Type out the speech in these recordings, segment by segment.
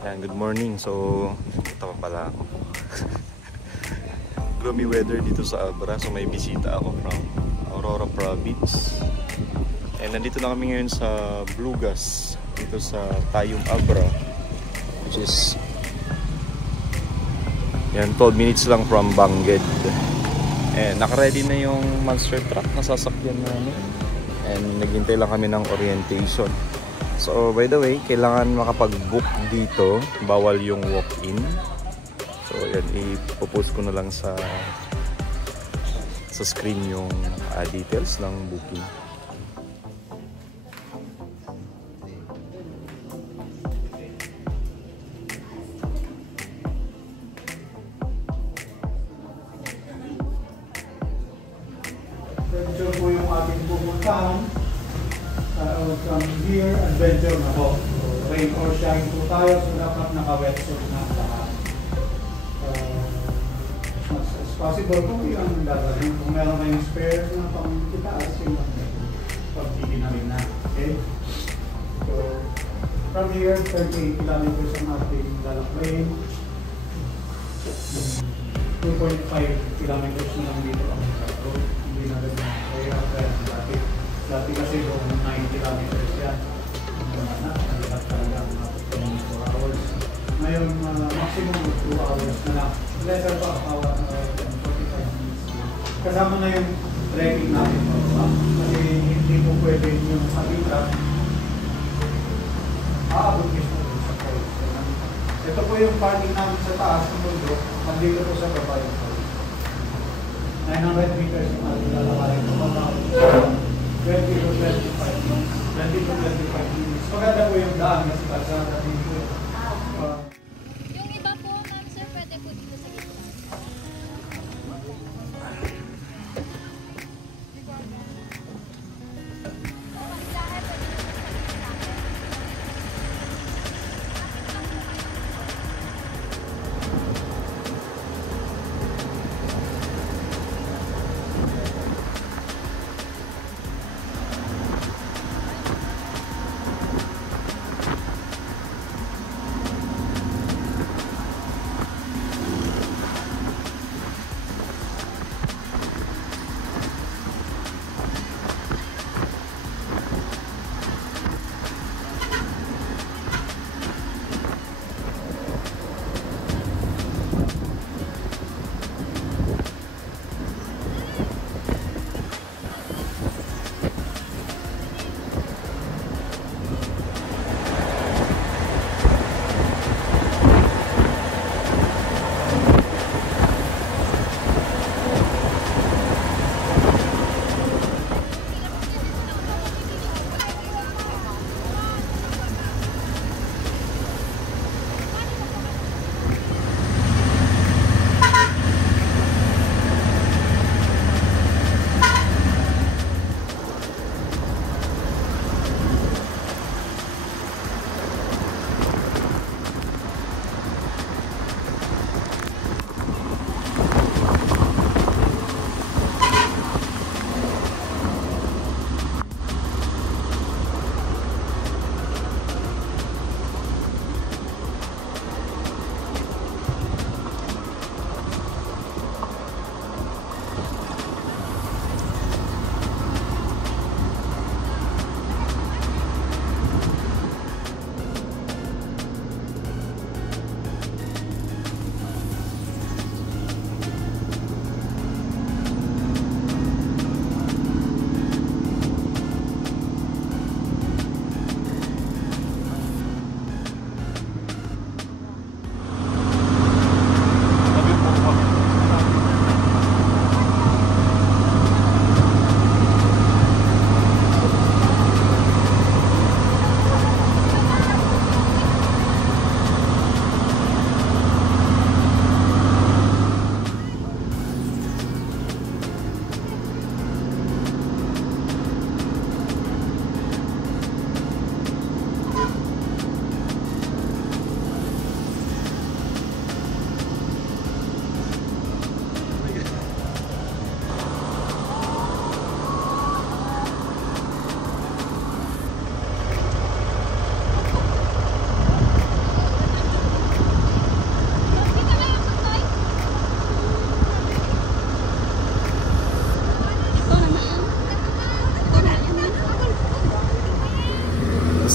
Yan, good morning. So, ito pa pala ako. Gloomy weather dito sa Abra. So, may bisita ako from Aurora Province. And nandito na kami ngayon sa Blugas. Dito sa Tayum Abra. Which is yan, 12 minutes lang from Bangged. And naka-ready na yung monster truck na sasakyan namin. And naghintay lang kami ng orientation. So by the way, kailangan makapag-book dito. Bawal yung walk-in. So yan, ipopost ko na lang sa screen yung details ng booking. Adventure po yung ating pupuntahan. From here, adventure na po. So, rain or shine po tayo, so dapat naka-wetsuit na lahat. As much as possible kung ilang dadalhin. Kung meron kayong spare na pang-itaas yung pag-tiginawin na. Okay? So, from here, 38 kilometers ang ating lalakbayin. 2.5 kilometers na lang dito ang road. Hindi na rin dati kasi doon 9 kilometers yan. Nalipat talaga ang 24 hours. Ngayon, maximum 2 hours na lang. Lesser pa, 45 minutes. Kasama na yung trekking natin. Kasi hindi po pwede yung habitat. Aabot mismo doon sa point. Ito po yung parking namin sa taas ng mundo. Nandito po sa baba yung point. 900 meters yung ating lalakarin po. 20 to 25 minutes. 20 to 25 minutes. Maganda po yung daan kasi kalsada dito. Yung iba po, ma'am sir, pwede po dito sa gitna.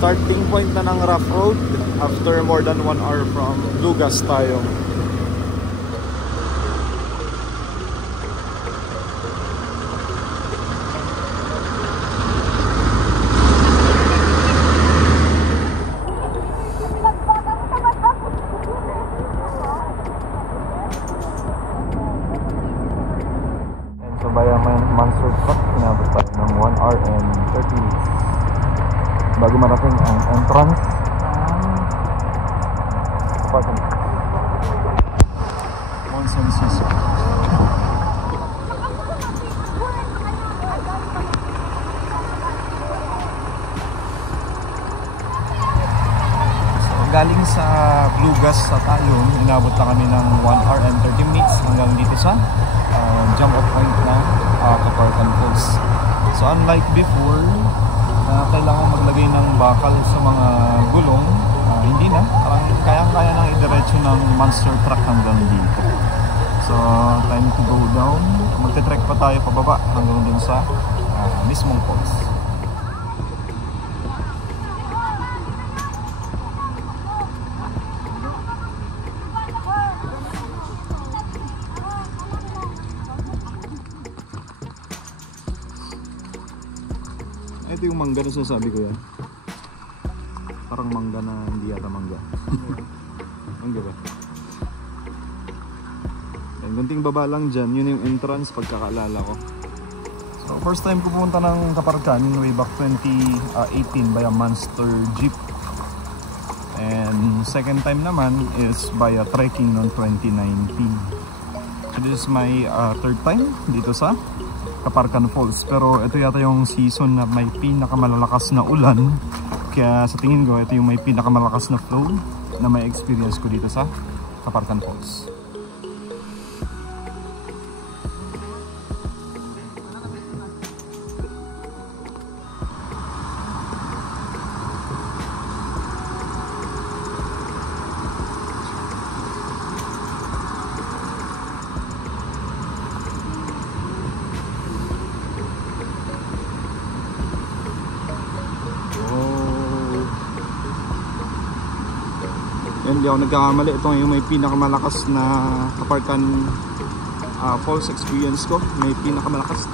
starting point na ng rough road after more than 1 hour from Lugas tayo. So via Monster Truck, inabot tayo ng 1 hour and 30 minutes bago marating ang entrance ng apartment. Monson Season. So galing sa Lugas sa Talon, inabot na kami ng 1 hour and 30 minutes hanggang dito sa jump off point na Caparcan Falls. So unlike before, kailangan maglagay ng bakal sa mga gulong, hindi na, parang kayang-kaya nang idiretso ng monster truck hanggang dito. So time to go down, magte-trek pa tayo pababa hanggang dun sa mismong falls. Ito yung mangga na sinasabi ko yan. Parang mangga na hindi yata mangga. Mangga ba? And kunting baba lang dyan, yun yung entrance pagkakaalala ko. So first time ko pumunta ng Caparcan way back 2018 by a Monster Jeep. And second time naman is by a trekking noong 2019. So this is my third time dito sa Caparcan Falls, pero ito yata yung season na may pinakamalalakas na ulan, kaya sa tingin ko ito yung may pinakamalakas na flow na may experience ko dito sa Caparcan Falls. Hindi ako nagkakamali, ito yung may pinakamalakas na Caparcan Falls experience ko. May pinakamalakas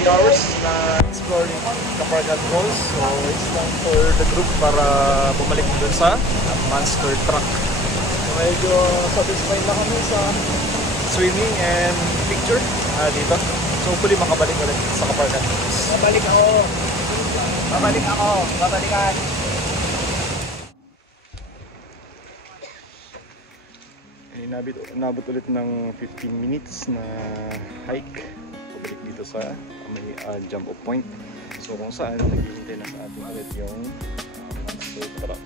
3 hours na exploring Kaparga Falls. So it's time for the group para bumalik dun sa monster truck. So medyo satisfied na kami sa swimming and picture dito. So hopefully makabalik ulit sa Kaparga Falls. Babalik ako. Babalikan. Inabot ulit ng 15 minutes na hike pabalik dito sa may jump off point. So kung saan naghihintay na sa atin ulit yung monster truck.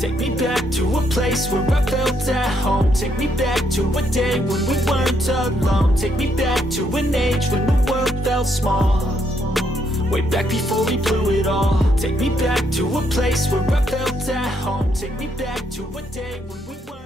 Take me back to a place where I felt at home. Take me back to a day when we weren't alone. Take me back to an age when the world felt small. Way back before we blew it all. Take me back to a place where I felt at home. Take me back to a day when we weren't